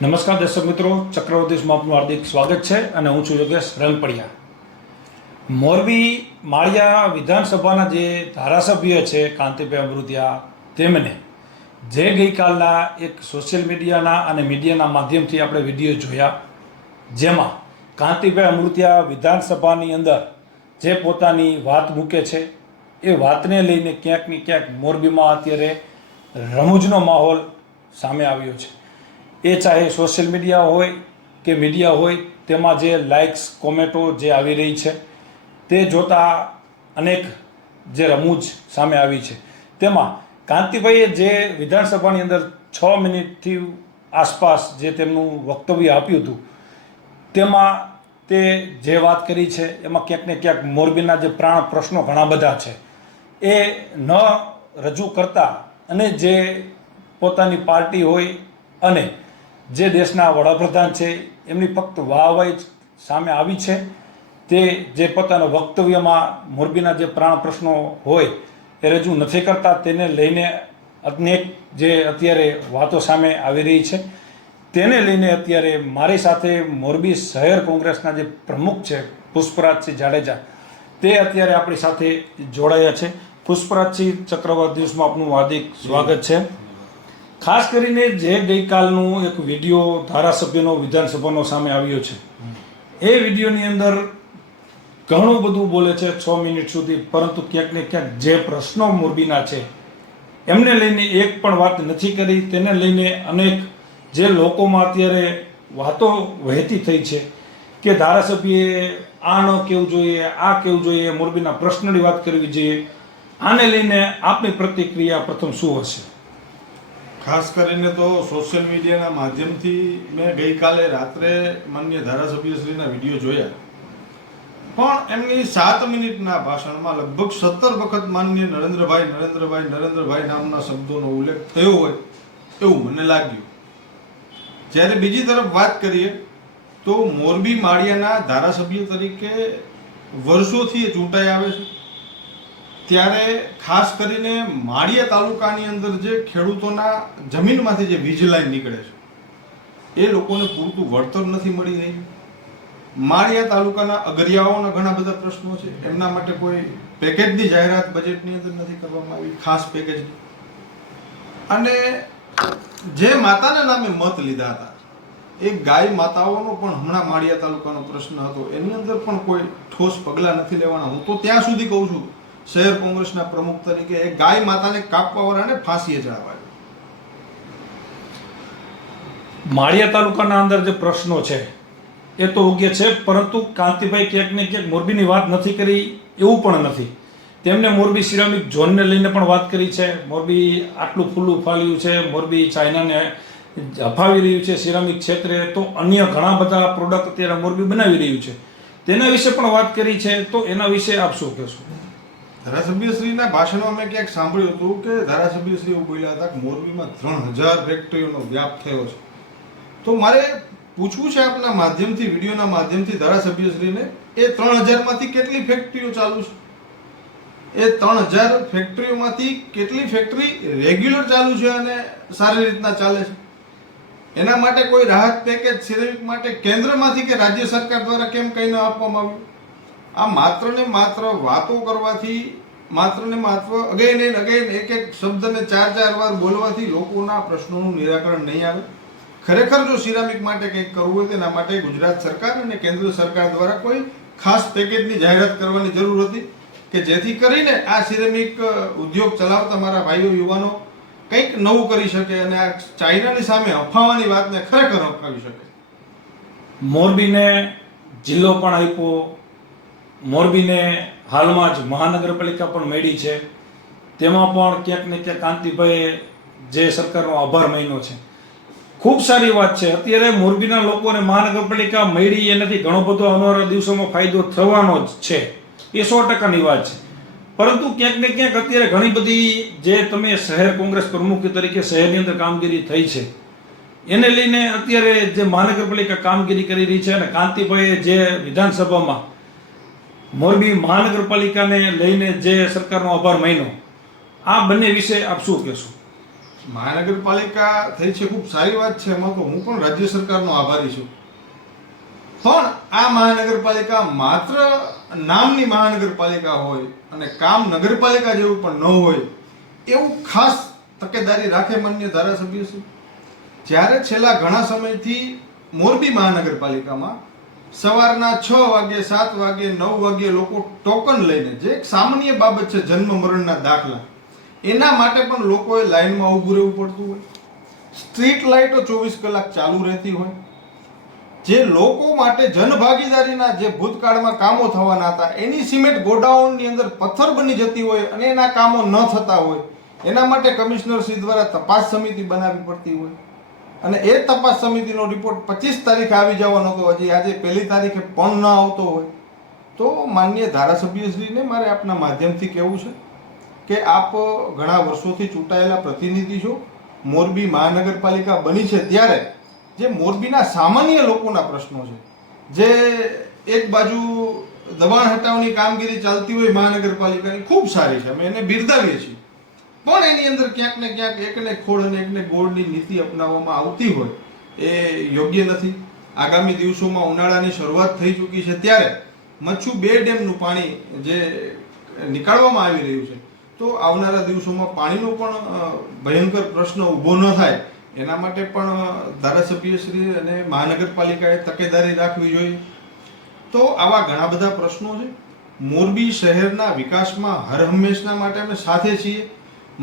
નમસ્કાર દર્શક મિત્રો, ચક્રવર્તીમાં આપનું હાર્દિક સ્વાગત છે અને હું છું યોગેશ રંગપડિયા. મોરબી માળિયા વિધાનસભાના જે ધારાસભ્ય છે કાંતિભાઈ અમૃતિયા, તેમને જે ગઈકાલના એક સોશિયલ મીડિયાના અને મીડિયાના માધ્યમથી આપણે વિડીયો જોયા, જેમાં કાંતિભાઈ અમૃતિયા વિધાનસભાની અંદર જે પોતાની વાત મૂકે છે એ વાતને લઈને ક્યાંક ને ક્યાંક મોરબીમાં અત્યારે રમૂજનો માહોલ સામે આવ્યો છે. એ ચાહે સોશિયલ મીડિયા હોય કે મીડિયા હોય, તેમાં જે લાઇક્સ કોમેન્ટો જે આવી રહી છે તે જોતાં અનેક જે રમૂજ સામે આવી છે. તેમાં કાંતિભાઈએ જે વિધાનસભાની અંદર 6 મિનિટથી આસપાસ જે તેમનું વક્તવ્ય આપ્યું હતું, તેમાં તે જે વાત કરી છે એમાં ક્યાંક ને ક્યાંક મોરબીના જે પ્રાણ પ્રશ્નો ઘણા બધા છે એ ન રજૂ કરતા અને જે પોતાની પાર્ટી હોય અને જે દેશના વડાપ્રધાન છે એમની ફક્ત વાહવાહી સામે આવી છે. તે જે પોતાના વક્તવ્યમાં મોરબીના જે પ્રાણ પ્રશ્નો હોય એ રજૂ નથી કરતા, તેને લઈને અનેક જે અત્યારે વાતો સામે આવી રહી છે. તેને લઈને અત્યારે મારી સાથે મોરબી શહેર કોંગ્રેસના જે પ્રમુખ છે પુષ્પરાજસિંહ જાડેજા, તે અત્યારે આપણી સાથે જોડાયા છે. પુષ્પરાજસિંહ, ચક્રવાત ન્યૂઝમાં આપનું હાર્દિક સ્વાગત છે. ખાસ કરીને જે ગઈકાલનું એક વિડીયો ધારાસભ્યનો વિધાનસભાનો સામે આવ્યો છે, એ વિડીયોની અંદર ઘણું બધું બોલે છે 6 મિનિટ સુધી, પરંતુ ક્યાંક ને ક્યાંક જે પ્રશ્નો મોરબીના છે એમને લઈને એક પણ વાત નથી કરી. તેને લઈને અનેક જે લોકોમાં અત્યારે વાતો વહેતી થઈ છે કે ધારાસભ્યએ આ ન કહેવું જોઈએ, આ કહેવું જોઈએ, મોરબીના પ્રશ્નની વાત કરવી જોઈએ. આને લઈને આપની પ્રતિક્રિયા પ્રથમ શું હશે? ખાસ કરીને તો સોશિયલ મીડિયાના માધ્યમથી મેં ગઈકાલે રાત્રે માનનીય ધારાસભ્યશ્રીના વિડીયો જોયા, પણ એમની 7 મિનિટના ભાષણમાં લગભગ 17 વખત માનનીય નરેન્દ્રભાઈ નામના શબ્દોનો ઉલ્લેખ થયો હોય એવું મને લાગ્યું. જ્યારે બીજી તરફ વાત કરીએ તો મોરબી માળિયાના ધારાસભ્ય તરીકે વર્ષોથી ચૂંટાઈ આવે છે, ત્યારે ખાસ કરીને માળિયા તાલુકાની અંદર જે ખેડૂતોના જમીનમાંથી જે વીજ લાઈન નીકળે છે એ લોકોને પૂરતું વળતર નથી મળી રહ્યું. માળિયા તાલુકાના અગરિયાઓના ઘણા બધા પ્રશ્નો છે, એમના માટે કોઈ પેકેજની જાહેરાત બજેટની અંદર નથી કરવામાં આવી, ખાસ પેકેજની. અને જે માતાના નામે મત લીધા હતા એ ગાય માતાઓનો પણ હમણાં માળિયા તાલુકાનો પ્રશ્ન હતો, એની અંદર પણ કોઈ ઠોસ પગલાં નથી લેવાના. હું તો ત્યાં સુધી કહું છું શહેર કોંગ્રેસના પ્રમુખ તરીકે, એ ગાય માતાને કાપવાવાળાને ફાંસીએ ચડાવવા. માળિયા તાલુકાના અંદર જે પ્રશ્નો છે એ તો યોગ્ય છે, પરંતુ કાંતિભાઈ ક્યાંક ને ક્યાંક મોરબીની વાત નથી કરી એવું પણ નથી. તેમને મોરબી સિરામિક ઝોનને લઈને પણ વાત કરી છે. મોરબી આટલું ફૂલું ફાલ્યું છે, મોરબી ચાઇનાને અફાવી રહ્યું છે સિરામિક ક્ષેત્રે, તો અન્ય ઘણા બધા પ્રોડક્ટ અત્યારે મોરબી બનાવી રહ્યું છે, તેના વિશે પણ વાત કરી છે. તો એના વિશે આપ શું કહેશો? ધારાસભ્યશ્રીના ભાષણમાં મેં ક્યાંક સાંભળ્યું હતું કે ધારાસભ્યશ્રી એવું બોલ્યા હતા કે મોરબીમાં 3000 ફેક્ટરીઓનો વ્યાપ થયો છે. તો મારે પૂછવું છે આપના માધ્યમથી, વિડીયોના માધ્યમથી ધારાસભ્યશ્રીને, એ 3000 માંથી કેટલી ફેક્ટરીઓ ચાલુ છે? એ 3000 ફેક્ટરીઓમાંથી કેટલી ફેક્ટરી રેગ્યુલર ચાલુ છે અને સારી રીતના ચાલે છે? એના માટે કોઈ રાહત પેકેજ સિરામિક માટે કેન્દ્રમાંથી કે રાજ્ય સરકાર દ્વારા કેમ કંઈ ન આપવામાં આવ્યું? આ માત્ર ને માત્ર વાતો કરવાથી, માત્ર ને માત્ર અગેન એન્ડ અગેન એક શબ્દને 4 વાર બોલવાથી લોકોના પ્રશ્નોનું નિરાકરણ નહીં આવે. ખરેખર જો સિરામિક માટે કંઈક કરવું હોય તેના માટે ગુજરાત સરકાર અને કેન્દ્ર સરકાર દ્વારા કોઈ ખાસ પેકેજની જાહેરાત કરવાની જરૂર હતી કે જેથી કરીને આ સિરામિક ઉદ્યોગ ચલાવતા મારા ભાઈઓ યુવાનો કંઈક નવું કરી શકે અને આ ચાઇનાની સામે અફવાની વાતને ખરેખર અપનાવી શકે. મોરબીને જિલ્લો પણ આપ્યો, મોરબીને હાલમાં જ મહાનગરપાલિકા પણ મળી છે, તેમાં પણ ક્યાંક ને ક્યાંક કાંતિભાઈએ જે સરકારનો આભાર માન્યો છે. ખૂબ સારી વાત છે. અત્યારે મોરબીના લોકોને મહાનગરપાલિકા મળી એનાથી ઘણો બધો આવનારા દિવસોમાં ફાયદો થવાનો જ છે, એ 100%ની વાત છે. પરંતુ ક્યાંક ને ક્યાંક અત્યારે ઘણી બધી જે તમે શહેર કોંગ્રેસ પ્રમુખ તરીકે શહેરની અંદર કામગીરી થઈ છે, એને લઈને અત્યારે જે મહાનગરપાલિકા કામગીરી કરી રહી છે અને કાંતિભાઈએ જે વિધાનસભામાં મોરબી મહાનગરપાલિકાને લઈને જે સરકારનો આભાર માન્યો, આ બંને વિશે આપ શું કહેશો? મહાનગરપાલિકા થઈ છે, ખૂબ સારી વાત છે. એમાં તો હું પણ રાજ્ય સરકારનો આભારી છું. પણ આ મહાનગરપાલિકા માત્ર નામની મહાનગરપાલિકા હોય અને કામ નગરપાલિકા જેવું પણ ન હોય એવું ખાસ તકેદારી રાખે માનનીય ધારાસભ્ય છે. જ્યારે છેલ્લા ઘણા સમયથી મોરબી મહાનગરપાલિકામાં સવારના 6 વાગે 7 વાગે 9 વાગે લોકો ટોકન લઈને, જે એક સામાન્ય બાબત છે જન્મ મરણના દાખલા, એના માટે પણ લોકોએ લાઈનમાં ઊભું રહેવું પડતું હોય. સ્ટ્રીટ લાઇટો 24 કલાક ચાલુ રહેતી હોય. જે લોકો માટે જનભાગીદારીના જે ભૂતકાળમાં કામો થવાના હતા એની સિમેન્ટ ગોડાઉનની અંદર પથ્થર બની જતી હોય અને એના કામો ન થતા હોય, એના માટે કમિશનરશ્રી દ્વારા તપાસ સમિતિ બનાવવી પડતી હોય અને એ તપાસ સમિતિનો રિપોર્ટ 25 તારીખે આવી જવાનો હતો, હજી આજે 1 તારીખે પણ ન આવતો હોય. તો માનનીય ધારાસભ્યશ્રીને મારે આપના માધ્યમથી કહેવું છે કે આપ ઘણા વર્ષોથી ચૂંટાયેલા પ્રતિનિધિ છો. મોરબી મહાનગરપાલિકા બની છે ત્યારે જે મોરબીના સામાન્ય લોકોના પ્રશ્નો છે, જે એક બાજુ દબાણ હટાવની કામગીરી ચાલતી હોય મહાનગરપાલિકાની, ખૂબ સારી છે, અમે એને બિરદાવીએ છીએ, પણ એની અંદર ક્યાંક ને ક્યાંક એકને ખોળ અને એકને ગોળની નીતિ અપનાવવામાં આવતી હોય એ યોગ્ય નથી. આગામી દિવસોમાં ઉનાળાની શરૂઆત થઈ ચૂકી છે ત્યારે મચ્છુ 2 ડેમનું પાણી જે નીકાળવામાં આવી રહ્યું છે, તો આવનારા દિવસોમાં પાણીનો પણ ભયંકર પ્રશ્ન ઊભો ન થાય એના માટે પણ ધારાસભ્યશ્રી અને મહાનગરપાલિકાએ તકેદારી રાખવી જોઈએ. તો આવા ઘણા બધા પ્રશ્નો છે. મોરબી શહેરના વિકાસમાં હર હંમેશના માટે અમે સાથે છીએ.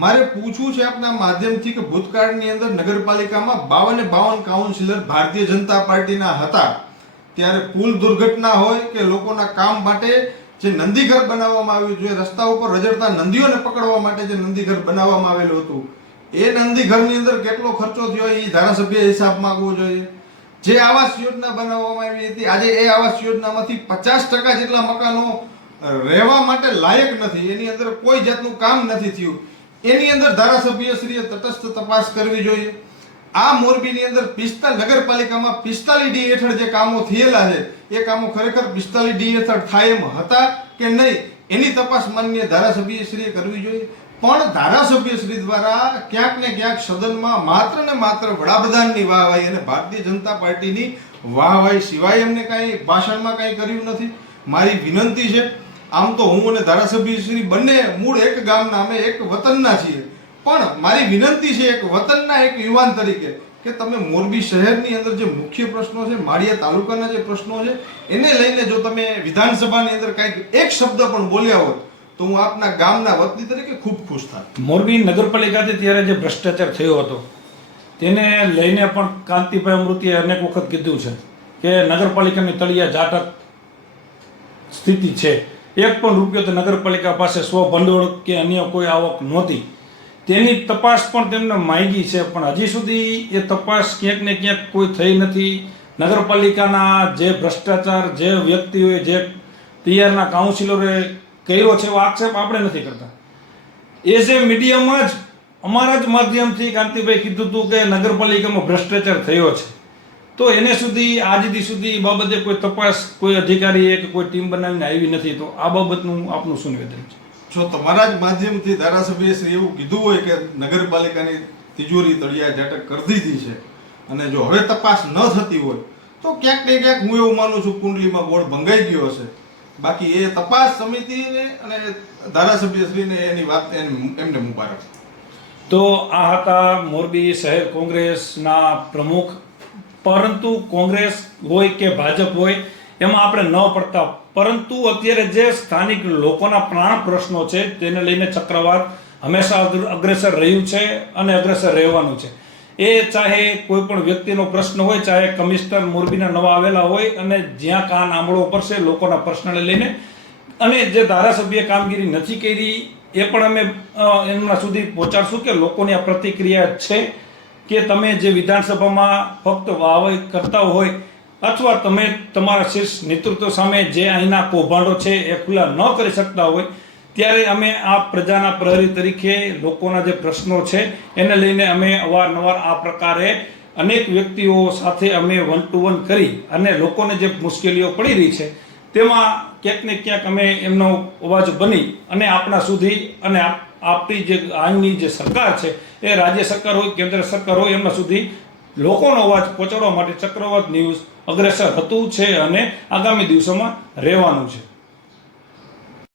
મારે પૂછવું છે આપના માધ્યમથી કે ભૂતકાળની અંદર નગરપાલિકામાં 52 કાઉન્સિલર ભારતીય જનતા પાર્ટીના હતા ત્યારે પુલ દુર્ઘટના હોય કે લોકોના કામ માટે જે નંદીઘર બનાવવામાં આવ્યું, જે રસ્તા ઉપર રજડતા નંદીઓને પકડવા માટે જે નંદીઘર બનાવવામાં આવેલું હતું, એ નંદીઘરની અંદર કેટલો ખર્ચો થયો એ ધારાસભ્ય હિસાબ માંગવો જોઈએ. જે આવાસ યોજના બનાવવામાં આવી હતી, આજે એ આવાસ યોજનામાંથી 50% જેટલા મકાનો રહેવા માટે લાયક નથી, એની અંદર કોઈ જાતનું કામ નથી થયું, એની અંદર ધારાસભ્યશ્રીએ તટસ્થ તપાસ કરવી જોઈએ. આ મોરબીની અંદર નગરપાલિકામાં 45 ડી હેઠળ જે કામો થયેલા છે એ કામો ખરેખર 45 ડી હેઠળ થાય એમ હતા કે નહીં એની તપાસ માનનીય ધારાસભ્યશ્રીએ કરવી જોઈએ. પણ ધારાસભ્યશ્રી દ્વારા ક્યાંક ને ક્યાંક સદનમાં માત્ર ને માત્ર વડાપ્રધાનની વાહવાહી અને ભારતીય જનતા પાર્ટીની વાહવાહી સિવાય એમને કાંઈ ભાષણમાં કાંઈ કર્યું નથી. મારી વિનંતી છે, આમ તો હું અને ધારાસભ્યશ્રી બંને મૂળ એક ગામના, અમે એક વતનના છીએ, પણ મારી વિનંતી છે એક વતનના એક યુવાન તરીકે કે તમે મોરબી શહેરની અંદર જે મુખ્ય પ્રશ્નો છે, માળિયા તાલુકાના જે પ્રશ્નો છે, એને લઈને જો તમે વિધાનસભાની અંદર કાંઈક એક શબ્દ પણ બોલ્યા હોત તો હું આપના ગામના વતની તરીકે ખૂબ ખુશ થાત. મોરબી નગરપાલિકાથી ત્યારે જે ભ્રષ્ટાચાર થયો હતો તેને લઈને પણ કાંતિભાઈ અમૃતિએ અનેક વખત કીધું છે કે નગરપાલિકાની તળિયા ઝાટક સ્થિતિ છે. 1 પણ રૂપિયો તો નગરપાલિકા પાસે સ્વભંડોળ કે અન્ય કોઈ આવક નહોતી. તેની તપાસ પણ તેમને માંગી છે, પણ હજી સુધી એ તપાસ ક્યાંક ને ક્યાંક કોઈ થઈ નથી. નગરપાલિકાના જે ભ્રષ્ટાચાર જે વ્યક્તિઓએ, જે ટીઆરના કાઉન્સિલરોએ કર્યો છે એવો આક્ષેપ આપણે નથી કરતા. એ જે મીડિયામાં જ અમારા જ માધ્યમથી કાંતિભાઈ કીધું હતું કે નગરપાલિકામાં ભ્રષ્ટાચાર થયો છે, તો એને સુધી આજ દી સુધી બાબતે કોઈ તપાસ કોઈ અધિકારીએ કે કોઈ ટીમ બનાવીને આવી નથી. તો આ બાબતનું આપનું શું નિવેદન છે? જો તમારા જ માધ્યમથી ધારાસભ્યશ્રી એવું કીધું હોય કે નગરપાલિકાની તિજોરી તળિયા ઝાટક કરી દીધી છે અને જો હવે તપાસ ન થતી હોય તો ક્યાંક ને ક્યાંક હું એવું માનું છું કુંડલીમાં બોર્ડ ભંગાઈ ગયો હશે. બાકી એ તપાસ સમિતિને અને ધારાસભ્યશ્રીને એની વાત એમને મુબારક. તો આ હતા મોરબી શહેર કોંગ્રેસના પ્રમુખ. પરંતુ કોંગ્રેસ હોય કે ભાજપ હોય એમાં આપણે ન પડતા, પરંતુ અત્યારે જે સ્થાનિક લોકોના પ્રાણ પ્રશ્નો છે તેને લઈને ચક્રવાત હંમેશા અગ્રેસર રહ્યું છે અને અગ્રેસર રહેવાનું છે. એ ચાહે કોઈ પણ વ્યક્તિનો પ્રશ્ન હોય, ચાહે કમિશનર મોરબીના નવા આવેલા હોય, અને જ્યાં કાન આંબળો પડશે લોકોના પ્રશ્નને લઈને, અને જે ધારાસભ્ય કામગીરી નથી કરી એ પણ અમે એમના સુધી પહોંચાડશું કે લોકોની આ પ્રતિક્રિયા છે કે તમે જે વિધાનસભામાં ફક્ત વાહવાહી કરતા હોય અથવા તમે તમારા શીર્ષ નેતૃત્વ સામે જે અહીંના કૌભાંડો છે એ ખુલ્લા ન કરી શકતા હોય, ત્યારે અમે આ પ્રજાના પ્રહરી તરીકે લોકોના જે પ્રશ્નો છે એને લઈને અમે અવારનવાર આ પ્રકારે અનેક વ્યક્તિઓ સાથે અમે 1 to 1 કરી અને લોકોને જે મુશ્કેલીઓ પડી રહી છે તેમાં ક્યાંક ને ક્યાંક અમે એમનો અવાજ બની અને આપણા સુધી અને આપણી જે આજની જે સરકાર છે એ રાજ્ય સરકાર હોય કેન્દ્ર સરકાર હોય એમના સુધી લોકોનો અવાજ પહોંચાડવા માટે ચક્રવાત ન્યૂઝ અગ્રેસર હતું છે અને આગામી દિવસોમાં રહેવાનું છે.